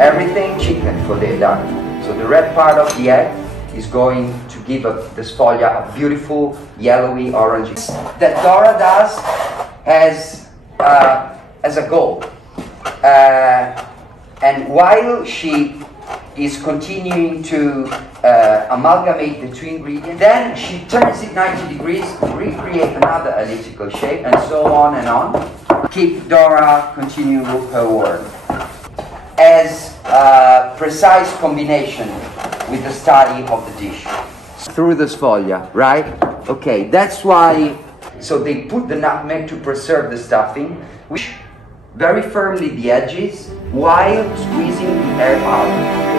everything chicken for the done. So the red part of the egg is going to give the sfoglia a beautiful yellowy orange. That Dora does as a goal. And while she is continuing to amalgamate the two ingredients, then she turns it 90 degrees, recreate another elliptical shape, and so on and on. Keep Dora continuing with her work as a precise combination with the study of the dish. Through the sfoglia, right? Okay, that's why, so they put the nutmeg to preserve the stuffing, which very firmly the edges, while squeezing the air out.